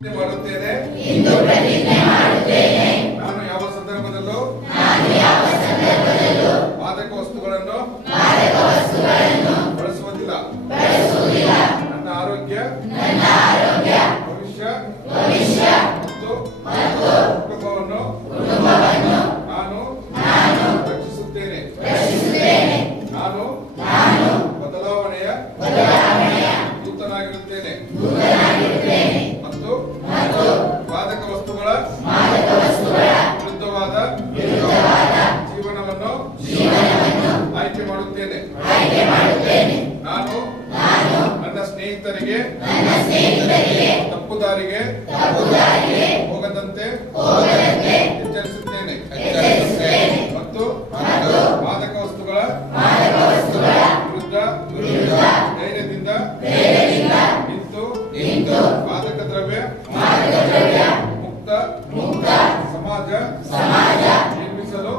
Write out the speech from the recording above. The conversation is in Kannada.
ಮಾಡುತ್ತೇನೆ ನಾನು ಯಾವ ಸಂದರ್ಭದಲ್ಲೂ ಮಾದಕ ವಸ್ತುಗಳನ್ನು ಬಳಸುವುದಿಲ್ಲ. ನನ್ನ ಆರೋಗ್ಯ ಭವಿಷ್ಯ ಮತ್ತು ಕುಟುಂಬವನ್ನು ನಾನು ರಕ್ಷಿಸುತ್ತೇನೆ. ನಾನು ಬದಲಾವಣೆಯ ದೂತನಾಗಿರುತ್ತೇನೆ ಮತ್ತು ಮಾದಕ ವಸ್ತುಗಳ ವಿರುದ್ಧವಾದ ಜೀವನವನ್ನು ಆಯ್ಕೆ ಮಾಡುತ್ತೇನೆ. ನಾನು ನನ್ನ ಸ್ನೇಹಿತರಿಗೆ ತಪ್ಪು ದಾರಿಗೆ ಹೋಗದಂತೆ ಎಚ್ಚರಿಸುತ್ತೇನೆ ಮತ್ತು ಮಾದಕ ವಸ್ತುಗಳ ವಿರುದ್ಧ ಧೈರ್ಯದಿಂದ ನಿಂತು ಮಾದಕ ದ್ರವ್ಯ ಮುಕ್ತ ಸಮಾಜ ನಿರ್ಮಿಸಲು